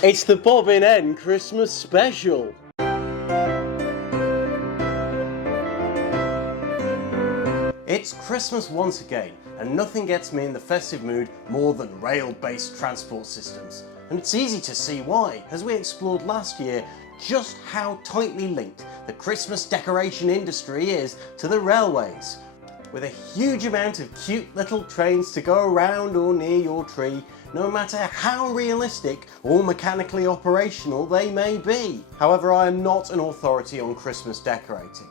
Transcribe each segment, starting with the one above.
It's the Bobbin N Christmas special. It's Christmas once again, and nothing gets me in the festive mood more than rail-based transport systems. And it's easy to see why, as we explored last year just how tightly linked the Christmas decoration industry is to the railways. With a huge amount of cute little trains to go around or near your tree, no matter how realistic or mechanically operational they may be. However, I am not an authority on Christmas decorating.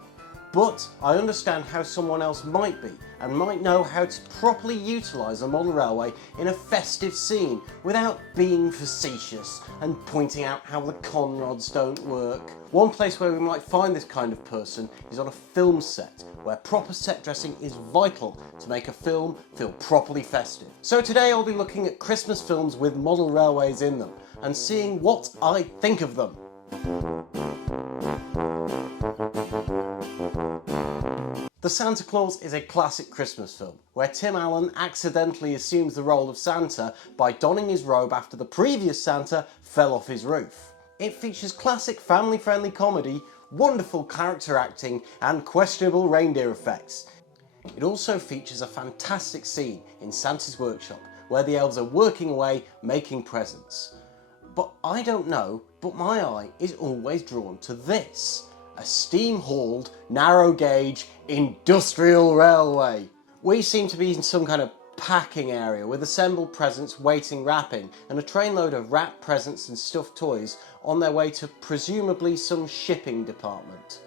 But I understand how someone else might be and might know how to properly utilise a model railway in a festive scene without being facetious and pointing out how the conrods don't work. One place where we might find this kind of person is on a film set, where proper set dressing is vital to make a film feel properly festive. So today I'll be looking at Christmas films with model railways in them and seeing what I think of them. The Santa Claus is a classic Christmas film, where Tim Allen accidentally assumes the role of Santa by donning his robe after the previous Santa fell off his roof. It features classic family-friendly comedy, wonderful character acting, and questionable reindeer effects. It also features a fantastic scene in Santa's workshop, where the elves are working away making presents. But I don't know, but my eye is always drawn to this. A steam-hauled, narrow-gauge, industrial railway. We seem to be in some kind of packing area with assembled presents waiting wrapping and a trainload of wrapped presents and stuffed toys on their way to presumably some shipping department.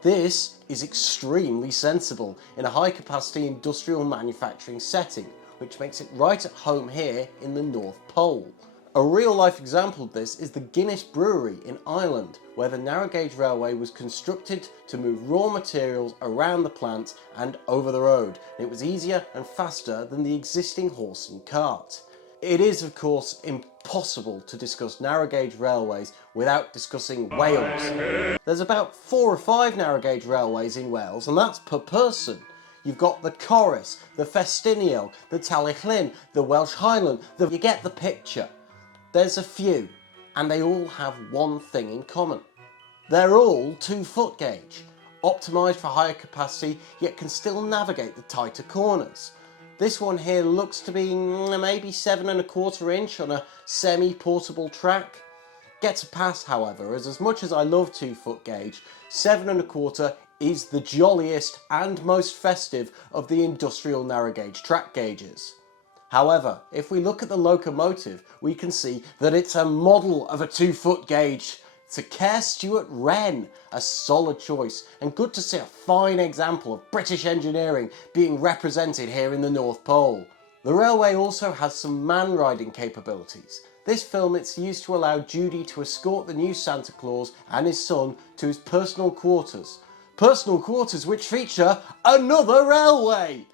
This is extremely sensible in a high-capacity industrial manufacturing setting, which makes it right at home here in the North Pole. A real-life example of this is the Guinness Brewery in Ireland, where the narrow-gauge railway was constructed to move raw materials around the plant and over the road. It was easier and faster than the existing horse and cart. It is, of course, impossible to discuss narrow-gauge railways without discussing Wales. There's about 4 or 5 narrow-gauge railways in Wales, and that's per person. You've got the Corris, the Festiniog, the Talyllyn, the Welsh Highland, you get the picture. There's a few, and they all have one thing in common. They're all 2-foot gauge, optimised for higher capacity, yet can still navigate the tighter corners. This one here looks to be maybe 7¼ inch on a semi-portable track. Gets a pass, however, as much as I love 2-foot gauge, 7¼ is the jolliest and most festive of the industrial narrow gauge track gauges. However, if we look at the locomotive, we can see that it's a model of a 2-foot gauge. It's a Kerr Stuart Wren, a solid choice, and good to see a fine example of British engineering being represented here in the North Pole. The railway also has some man-riding capabilities. This film it's used to allow Judy to escort the new Santa Claus and his son to his personal quarters. Personal quarters which feature another railway!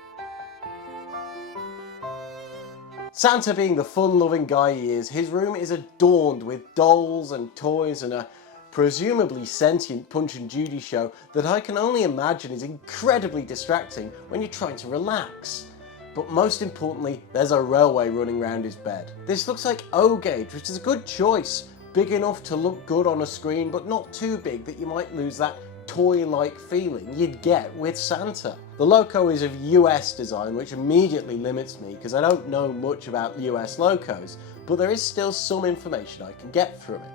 Santa being the fun-loving guy he is, his room is adorned with dolls and toys and a presumably sentient Punch and Judy show that I can only imagine is incredibly distracting when you're trying to relax. But most importantly, there's a railway running round his bed. This looks like O-gauge, which is a good choice. Big enough to look good on a screen, but not too big that you might lose that toy-like feeling you'd get with Santa. The loco is of US design, which immediately limits me because I don't know much about US locos, but there is still some information I can get from it.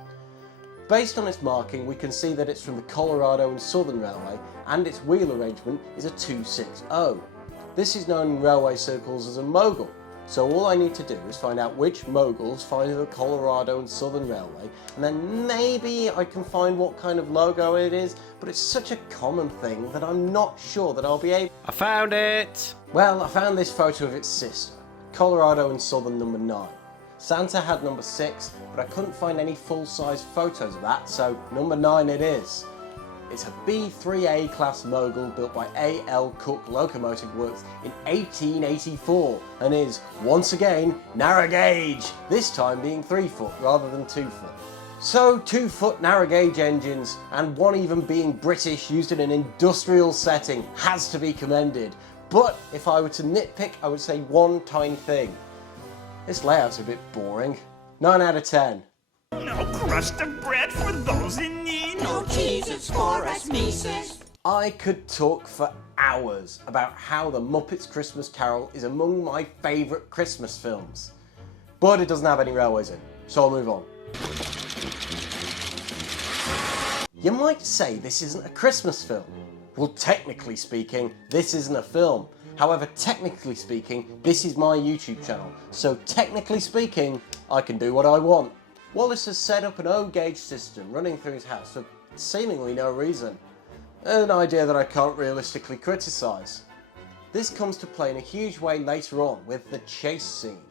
Based on its marking, we can see that it's from the Colorado and Southern Railway, and its wheel arrangement is a 260. This is known in railway circles as a mogul. So all I need to do is find out which moguls follow the Colorado and Southern Railway, and then maybe I can find what kind of logo it is, but it's such a common thing that I'm not sure that I'll be able... I found it! Well, I found this photo of its sister, Colorado and Southern number 9. Santa had number 6, but I couldn't find any full-size photos of that, so number 9 it is. It's a B3A class mogul built by A.L. Cook Locomotive Works in 1884 and is, once again, narrow gauge, this time being 3-foot rather than 2-foot. So 2-foot narrow gauge engines, and one even being British used in an industrial setting, has to be commended. But if I were to nitpick, I would say one tiny thing. This layout's a bit boring. 9 out of 10. No crust of bread for those in need. No cheese, it's for us Mises. I could talk for hours about how The Muppets Christmas Carol is among my favourite Christmas films. But it doesn't have any railways in, so I'll move on. You might say this isn't a Christmas film. Well, technically speaking, this isn't a film. However, technically speaking, this is my YouTube channel. So technically speaking, I can do what I want. Wallace has set up an O-gauge system running through his house for seemingly no reason. An idea that I can't realistically criticise. This comes to play in a huge way later on with the chase scene.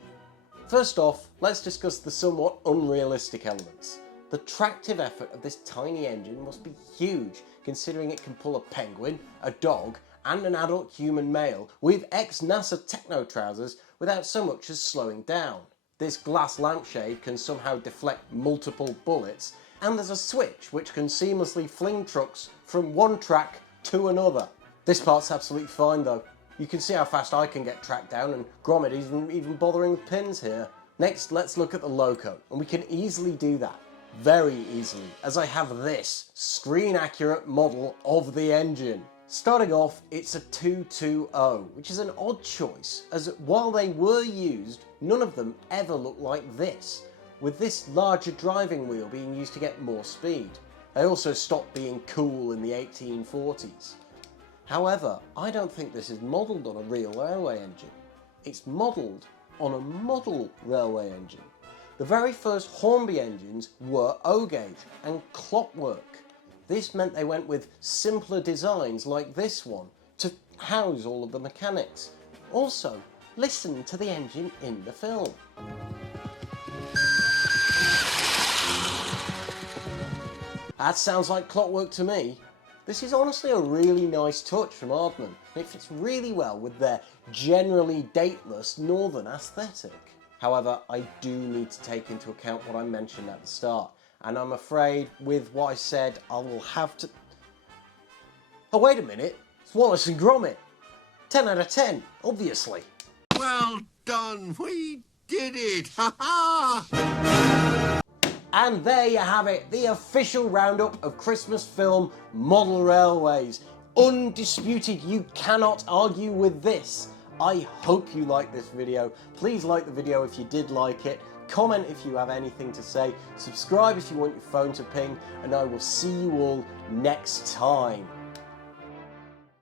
First off, let's discuss the somewhat unrealistic elements. The tractive effort of this tiny engine must be huge, considering it can pull a penguin, a dog, and an adult human male with ex-NASA techno trousers without so much as slowing down. This glass lampshade can somehow deflect multiple bullets, and there's a switch which can seamlessly fling trucks from one track to another. This part's absolutely fine though. You can see how fast I can get tracked down, and Gromit isn't even bothering with pins here. Next, let's look at the loco, and we can easily do that. Very easily, as I have this screen-accurate model of the engine. Starting off, it's a 220, which is an odd choice, as while they were used, none of them ever looked like this, with this larger driving wheel being used to get more speed. They also stopped being cool in the 1840s. However, I don't think this is modelled on a real railway engine. It's modelled on a model railway engine. The very first Hornby engines were O-gauge and clockwork. This meant they went with simpler designs like this one to house all of the mechanics. Also, listen to the engine in the film. That sounds like clockwork to me. This is honestly a really nice touch from Aardman, and it fits really well with their generally dateless northern aesthetic. However, I do need to take into account what I mentioned at the start, and I'm afraid with what I said, I will have to... Oh, wait a minute, it's Wallace and Gromit. 10 out of 10, obviously. Well done, we did it, ha ha! And there you have it, the official roundup of Christmas film model railways. Undisputed, you cannot argue with this. I hope you liked this video. Please like the video if you did like it. Comment if you have anything to say. Subscribe if you want your phone to ping. And I will see you all next time.